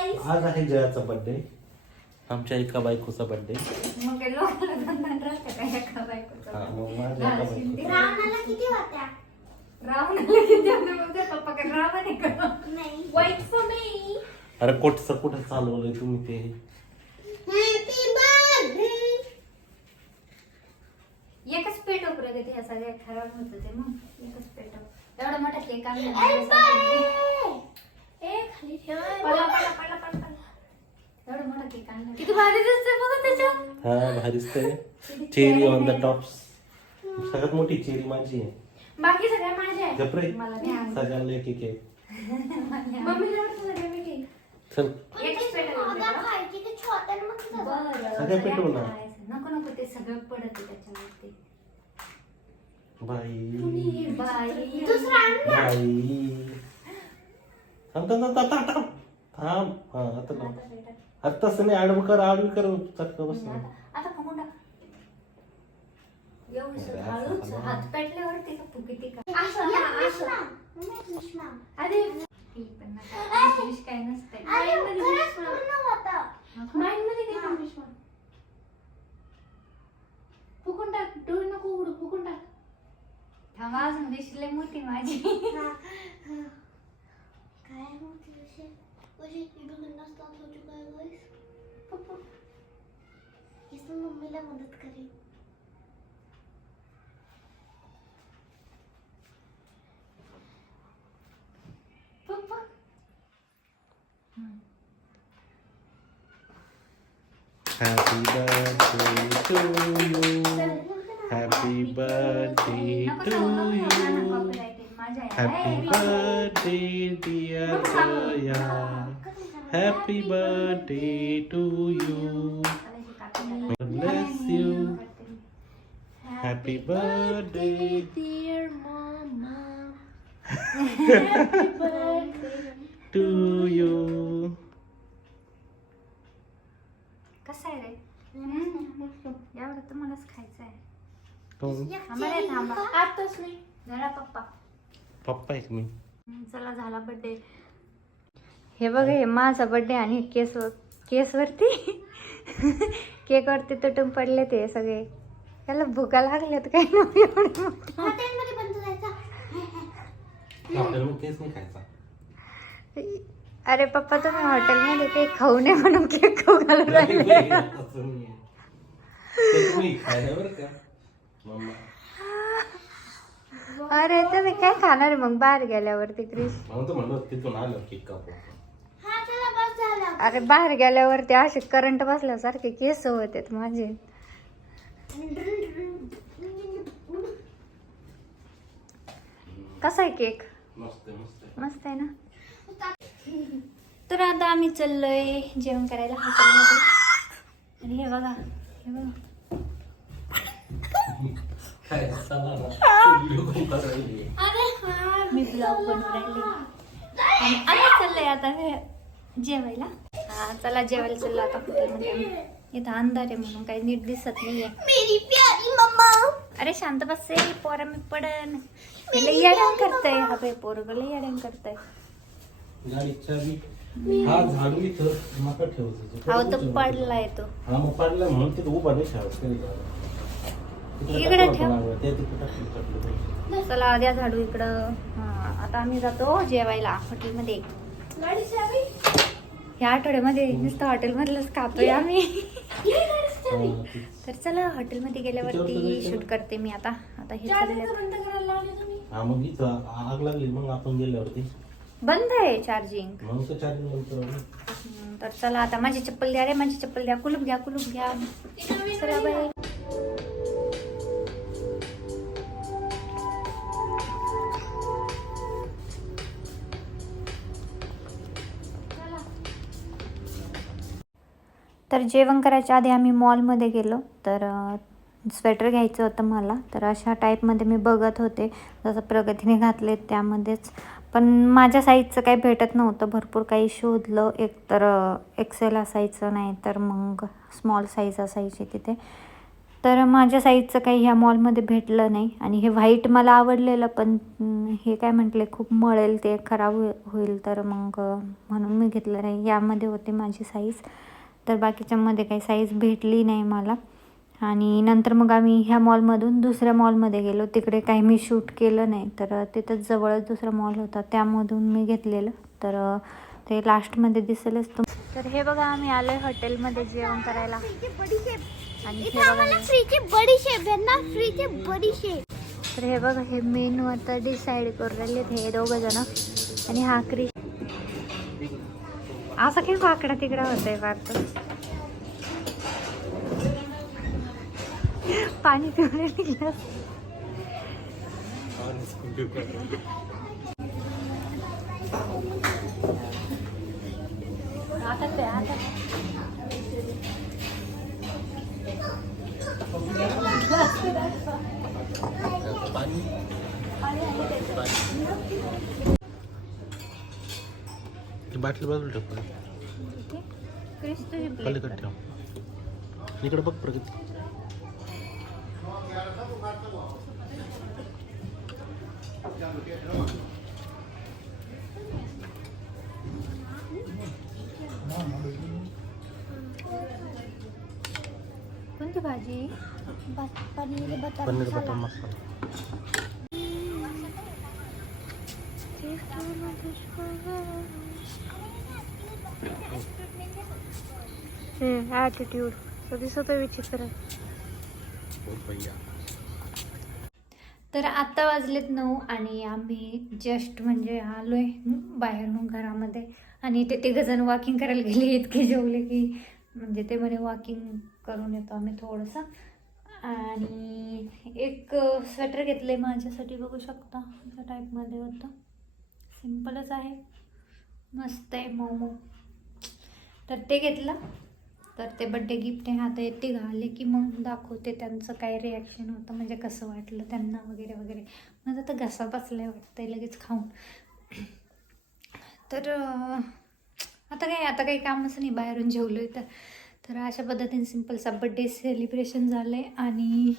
आज आहे जयाचा बर्थडे, आमच्या एका बायकोचा बर्थडे. मग लोकांना बंधन राहतं का एका बायकोचं? हा, मग माझ्या एका बायकोचा. रावणाला किती होत्या? रावणाला किती होते मग ते पप्पा काय रावण आहे का? नाही. Wait for me. अरे कोटचं कुठं चालवलंय तुम्ही ते? Happy birthday. एकच पेट प्रगती ह्या सगळ्या खराब होत ते मग एकच पेट एवढा मोठा केक आणला खाली ठेव पडला पडला पडला पडला एवढा मोठा केक आणला किती भारी दिसतोय बघा त्याच्यात. हा भारीच ते चेरी ऑन द टॉप्स. सगळ्यात मोठी चेरी माझी आहे. बाकी सगळ्या माझ्या आहेत. गप्रे मला नाही आणलं. सगळ्याला एक एक आहे. मम्मीला वाटतं सगळ्या मी केक चल एकच पेट आता खायची ते छोट्या मग कसं? बरं सगळ्या पेटवू ना. नको नको ते सगळं पडत आहे त्याच्यावरती. बाई बाई दुसरा आण ना. बाई थांब थांब थांब थांब थांब थांब. हा आता लाव. आता तसं नाही आडवं कर चटका बस. आता फुगून टाक. एवढं अरे, हळूच असं हात पेटल्यावरती का फुगती का? कृष्णा. अरे ही पण नका. विश काय नसतंय. अरे, खरंच पूर्ण होतं. माइंड मध्ये काय विश मग? फुकून टाक. डोळे नको उघडू. फुकून टाक. थांबा अजून विश लय मोठी माझी. काय मोठी विषय? वशी इकडून नसतात हो चुका है गाइस. पप्पा इसमें मम्मीला मदत करेल. पप्पा Happy birthday to you. Happy birthday to you. Happy birthday dear Jaya. Happy birthday to you. Bless you. Happy birthday Dear mama. Happy birthday to you. कसं आहे रे? एवढं तुम्हालाच खायचं आहे. कोण? थांबा रे थांबा. आताच नाही जरा पप्पा. पप्पा एक मी. चला झाला बर्थडे. हे बघ हे माझा बर्थडे आणि केसवरती केकवरती तुटून पडले ते सगळे. त्याला भुका लागल्यात काय नाही एवढे मोठे. हॉटेलमध्ये पण जायचं. आपल्याला मग केस नाही खायचा. अरे पप्पा तुम्ही हॉटेलमध्ये ते खाऊ नये म्हणून केक खाऊ घालून राहिले. असं नाहीये. ते तुम्ही खायला बरं का मम्मा. अरे तुम्ही काय खाणार आहे मग बाहेर गेल्यावरती क्रिश? म्हणून तर म्हणलं तिथून आलं केक कापून. हा चला बस झालं. अरे बाहेर गेल्यावरती असे करंट बसल्यासारखे केस होते माझे. कसा आहे केक? मस्त आहे, मस्त आहे. मस्त आहे ना. तर आता आम्ही चाललोय जेवण करायला हॉटेलमध्ये. आणि हे बघा काय चला ना. व्हिडिओ कॉल करायला. अरे हा मी ब्लॉग बनवून राहिली. आणि आम्ही चाललोय आता हे जेवायला. हा चला जेवायला चाललो आता हॉटेलमध्ये आम्ही. इथं अंधार आहे म्हणून काही नीट दिसत नाहीये. मेरी प्यारी मम्मा. अरे शांत बस रे पोरा मी पडन. लई येड्यान करताय हा बाई पोरग लई येड्यान करताय. गाडीच्या बी हा झाडू इथं नका ठेवतो. हा तो पडलाय तो. हा मग पडला म्हणून तिथं उभा नाही ठेवायचं. इकडे ठेव. ते तिथं टाकलं. चला आद्या झाडू इकडं. हा आता आम्ही जातो जेवायला हॉटेलमध्ये. ह्या आठवड्यामध्ये नुसतं हॉटेलमधलंच खातोय आम्ही. तर चला हॉटेलमध्ये गेल्यावरती शूट करते मी आता. आता हे चाललंय. हा मग इथं आग लागली मग आपण गेल्यावरती बंद आहे चार्जिंग. मग तर चार्जिंग नंतर. तर चला आता माझी चप्पल द्या रे माझी चप्पल द्या. कुलूप घ्या कुलूप घ्या. चला बाय. तर जेवण करायच्या आधी आम्ही मॉलमध्ये गेलो. तर स्वेटर घ्यायचं होतं मला. तर अशा टाईपमध्ये मी बघत होते जसं प्रगतीने घातले त्यामध्येच. पण माझ्या साईजचं काही भेटत नव्हतं. भरपूर काही शोधलं. एक तर एक्सेल असायचं नाही तर मग स्मॉल साईज असायची तिथे. तर माझ्या साईजचं काही ह्या मॉलमध्ये भेटलं नाही. आणि हे व्हाईट मला आवडलेलं, पण हे काय म्हटले खूप मळेल, ते खराब होईल, तर मग म्हणून मी घेतलं नाही. यामध्ये होते माझी साईज, तर बाकीच्यामध्ये काही साईज भेटली नाही मला. आणि नंतर मग आम्ही ह्या मॉलमधून दुसऱ्या मॉलमध्ये गेलो. तिकडे काही मी शूट केलं नाही, तर तिथंच जवळच दुसरा मॉल होता, त्यामधून मी घेतलेलं. तर ते लास्टमध्ये दिसेलच तर हे बघा, आम्ही आलोय हॉटेलमध्ये जेवण करायला. आणि हे बघा फ्रीची बडी शेप आहे ना, फ्रीची बडी शेप. तर हे बघा, हे मेनू आता डिसाईड करून राहिले हे दोघं जण. आणि हा क्रिश असं काही वाकडा तिकडा होतंय वाटतं. पाणी पिवळे निघलं. आता ते आता बाटली बाजूला ठेव, क्रिश तुझी प्लेट पलीकडे ठेव. इकडे बघ प्रगती. कोणती भाजी? पनीर बटर पनीर बटर मसाला. ॲटिट्यूड दिसत विचित्र. तर आत्ता वाजलेत 9 आणि आम्ही जस्ट म्हणजे आलोय बाहेरून घरामध्ये. आणि ते तिघंजण वॉकिंग करायला गेले, इतके जेवले की म्हणजे ते म्हणे वॉकिंग करून येतो आम्ही थोडंसं. आणि एक स्वेटर घेतलं आहे माझ्यासाठी, बघू शकता अशा टाईपमध्ये होतं, सिम्पलच आहे, मस्त आहे मोमो. तर ते घेतलं. तर ते बड्डे गिफ्ट आहे. आता ते घाले की मग दाखवते त्यांचं काय रिॲक्शन होतं, म्हणजे कसं वाटलं त्यांना वगैरे वगैरे. माझं तर घसा बसलाय वाटतंय लगेच खाऊन. तर आता काही कामच नाही, बाहेरून जेवलो आहे. तर अशा पद्धतीने सिम्पलचा बड्डे सेलिब्रेशन झालं आहे. आणि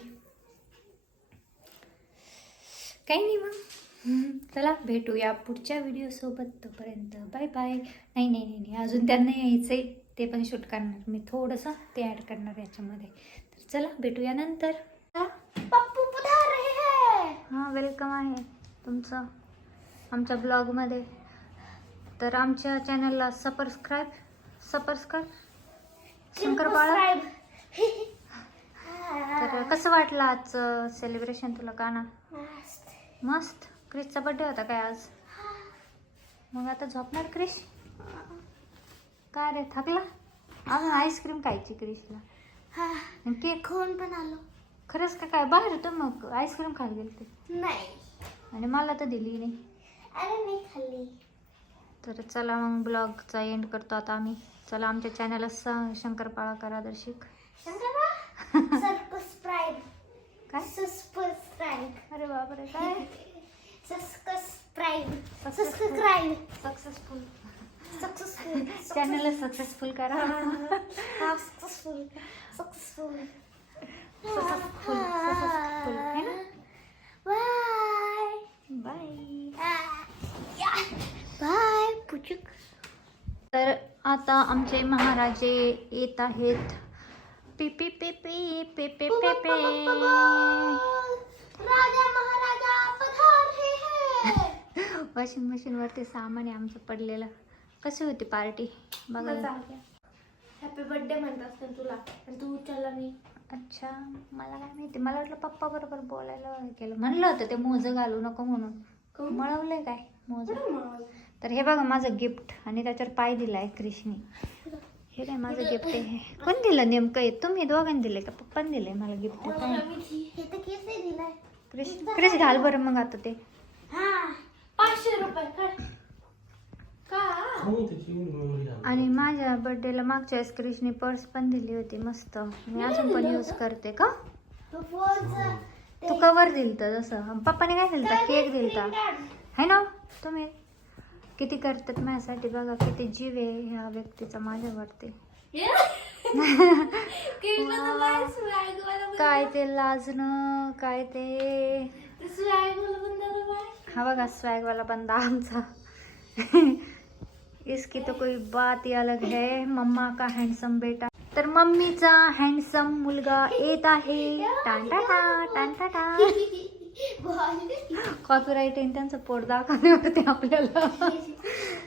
काही नाही मग चला भेटूया पुढच्या व्हिडिओसोबत. तोपर्यंत बाय बाय. नाही अजून त्यांना यायचं आहे, ते पण शूट करणार मी, थोडंसं ते ॲड करणार याच्यामध्ये. तर चला भेटूया नंतर. पप्पू पधार रहे हैं. हां, वेलकम आहे तुमचं आमच्या ब्लॉगमध्ये. तर आमच्या चॅनलला सबस्क्राईब शंकरपाळा. तर कसं वाटलं आजचं सेलिब्रेशन तुला? का ना मस्त. क्रिशचा बड्डे होता काय आज? मग आता झोपणार क्रिश? काय रे, थकला? अजून आईस्क्रीम खायची क्रिशला. केक कोण पण आलो? खरंच का काय? बाहेर होतं मग आईस्क्रीम खायला गेलते? नाही. आणि मला तर दिली नाही. अरे नाही खाल्ली. तर चला मग ब्लॉगचा एंड करतो आता आम्ही. चला आमच्या चॅनलला शंकरपाळा करा दर्शिक. सबस्क्राईब. काय? सबस्क्राईब. अरे बापरे, काय? सबस्क्राईब. सक्सेसफुल सक्सेसफुल चॅनलला सक्सेसफुल करा. सक्सेसफुल सक्सेसफुल है ना? बाय बाय बाय पुचुक. तर आता आमचे महाराजे येत आहेत. पी पी पी पी पी पी पी पी. राजा महाराजा पधार है. वॉशिंग मशीनवरती सामान आहे आमचं पडलेलं. कशी होती पार्टी बघा. हॅपी बर्थडे म्हणत असते तुला आणि तू उचलला नाही. अच्छा, मला काय माहिती, मला वाटलं पप्पा बरोबर बोलायला केलं. म्हणलं होतं ते मोजं घालू नको म्हणून. मळवलंय काय मोजं? तर हे बघा माझं गिफ्ट, आणि त्याच्यावर पाय दिलाय क्रिशनी. हे काय माझं गिफ्ट आहे. कोण दिलं नेमकं? तुम्ही दोघांनी दिले का पप्पाने दिलंय मला गिफ्ट? हे तर केस दिलाय. क्रिश घाल बरं मग आता ते. हा 500 रुपये का? आणि माझ्या बर्थडेला मागच्या वेळेस क्रिशने पर्स पण दिली होती मस्त, मी अजून पण यूज करते. का तू कवर दिलतं जसं पप्पाने काय दिलता? केक दिलता है ना? तुम्ही किती करतात माझ्यासाठी बघा, किती जीव आहे ह्या व्यक्तीचा माझ्यावरती. कृष्णाचं बाळ swag वाला बंद. काय ते लाजणं, काय ते ते swag वाला बंदाला बाळ. हा बघा स्वॅग वाला बंदा आमचा. इसकी तो कोई बात ही अलग है. मम्मा का हँडसम बेटा. तर मम्मीचा हँडसम मुलगा येत आहे. टांटाटा टांटाटा. कॉपीराईट येईन त्यांचं पोट दाखवण्यावरती आपल्याला.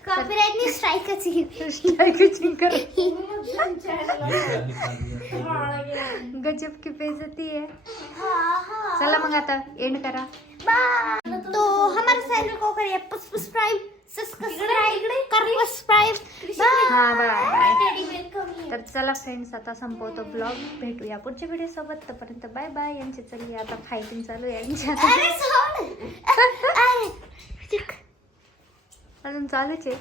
Copyright ने strikeच येईल. स्ट्रायकिंग कर. गजब की बेइज्जती है. चला मग आता एंड करा. तो हमारे चैनल को करिए सब्सक्राइब सब्सक्राइब. हा बाय. टेडी बेअर कमी. तर चला फ्रेंड्स आता संपवतो ब्लॉग. भेटूया पुढच्या व्हिडिओ सोबत. तोपर्यंत बाय बाय. यांची चली आता फायटिंग चालू आहे यांच्या. अरे सोड. अरे अजून चालूच आहे.